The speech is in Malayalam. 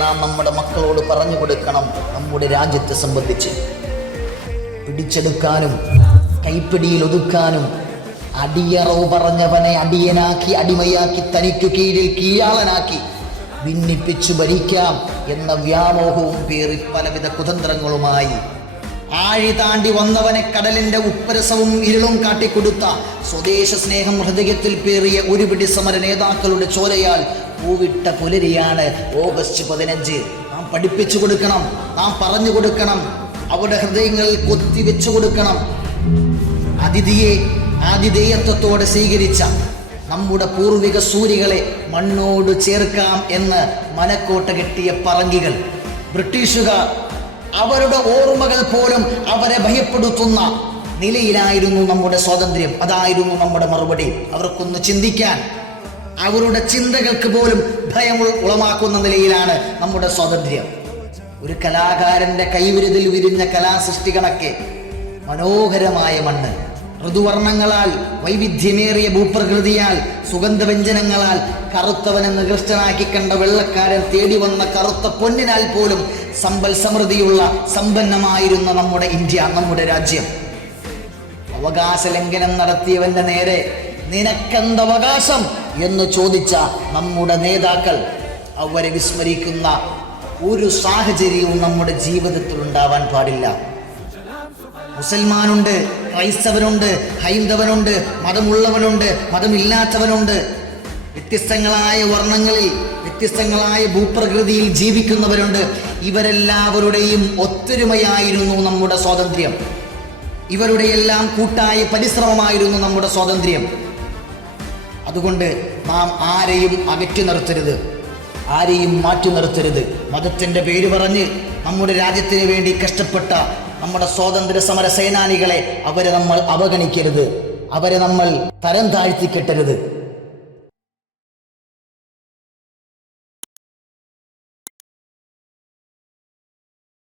നാം നമ്മുടെ മക്കളോട് പറഞ്ഞു കൊടുക്കണം. നമ്മുടെ രാജ്യത്തെ സംബന്ധിച്ച് പിടിച്ചെടുക്കാനും കൈപ്പിടിയിൽ ഒതുക്കാനും അടിയറവ് പറഞ്ഞവനെ അടിയനാക്കി അടിമയാക്കി തനിക്കു കീഴിൽ കീഴാളനാക്കി ഭിന്നിപ്പിച്ചു ഭരിക്കാം എന്ന വ്യാമോഹവും പേറി പലവിധ കുതന്ത്രങ്ങളുമായി ആഴി താണ്ടി വന്നവനെ കടലിന്റെ ഉപ്പരസവും ഇരുളും കാട്ടിക്കൊടുത്ത സ്വദേശ സ്നേഹം ഹൃദയത്തിൽ പേറിയ ഒരു പിടി സമര നേതാക്കളുടെ ചോരയാൽ പൂവിട്ട പുലരിയാണ് ഓഗസ്റ്റ് 15. നാം പഠിപ്പിച്ചു കൊടുക്കണം, നാം പറഞ്ഞു കൊടുക്കണം, അവരുടെ ഹൃദയങ്ങളിൽ കൊത്തിവെച്ചു കൊടുക്കണം. അതിഥിയെ ആതിഥേയത്വത്തോടെ സ്വീകരിച്ച നമ്മുടെ പൂർവിക സൂരികളെ മണ്ണോട് ചേർക്കാം എന്ന് മനക്കോട്ട കെട്ടിയ പറങ്കികൾ. ബ്രിട്ടീഷുകാർ അവരുടെ ഓർമ്മകൾ പോലും അവരെ ഭയപ്പെടുത്തുന്ന നിലയിലായിരുന്നു നമ്മുടെ സ്വാതന്ത്ര്യം. അതായിരുന്നു നമ്മുടെ മറുപടി. അവർക്കൊന്ന് ചിന്തിക്കാൻ, അവരുടെ ചിന്തകൾക്ക് പോലും ഭയം ഉളവാക്കുന്ന നിലയിലാണ് നമ്മുടെ സ്വാതന്ത്ര്യം. ഒരു കലാകാരന്റെ കൈവിരുതിൽ വിരിഞ്ഞ കലാസൃഷ്ടി കണക്കെ മനോഹരമായ മണ്ണ്, ഋതുവർണ്ണങ്ങളാൽ വൈവിധ്യമേറിയ ഭൂപ്രകൃതിയാൽ സുഗന്ധവ്യഞ്ജനങ്ങളാൽ കറുത്തവനെ നികൃഷ്ടനാക്കി കണ്ട വെള്ളക്കാരൻ തേടി വന്ന കറുത്ത പൊന്നിനാൽ പോലും സമ്പൽ സമൃദ്ധിയുള്ള സമ്പന്നമായിരുന്ന നമ്മുടെ ഇന്ത്യ, നമ്മുടെ രാജ്യം. അവകാശ ലംഘനം നടത്തിയവന്റെ നേരെ നിനക്കെന്തവകാശം എന്ന് ചോദിച്ച നമ്മുടെ നേതാക്കൾ, അവരെ വിസ്മരിക്കുന്ന ഒരു സാഹചര്യവും നമ്മുടെ ജീവിതത്തിൽ ഉണ്ടാവാൻ പാടില്ല. മുസൽമാനുണ്ട്, ക്രൈസ്തവനുണ്ട്, ഹൈന്ദവനുണ്ട്, മതമുള്ളവനുണ്ട്, മതമില്ലാത്തവനുണ്ട്. വ്യത്യസ്തങ്ങളായ വർണ്ണങ്ങളിൽ വ്യത്യസ്തങ്ങളായ ഭൂപ്രകൃതിയിൽ ജീവിക്കുന്നവരുണ്ട്. ഇവരെല്ലാവരുടെയും ഒത്തൊരുമയായിരുന്നു നമ്മുടെ സ്വാതന്ത്ര്യം. ഇവരുടെ എല്ലാം കൂട്ടായ പരിശ്രമമായിരുന്നു നമ്മുടെ സ്വാതന്ത്ര്യം. അതുകൊണ്ട് നാം ആരെയും അകറ്റി നിർത്തരുത്, ആരെയും മാറ്റി നിർത്തരുത്. മതത്തിൻ്റെ പേര് പറഞ്ഞ് നമ്മുടെ രാജ്യത്തിന് വേണ്ടി കഷ്ടപ്പെട്ട നമ്മുടെ സ്വാതന്ത്ര്യ സമര സേനാനികളെ അവരെ നമ്മൾ അവഗണിക്കരുത്, അവരെ നമ്മൾ തരം താഴ്ത്തിക്കെട്ടരുത്.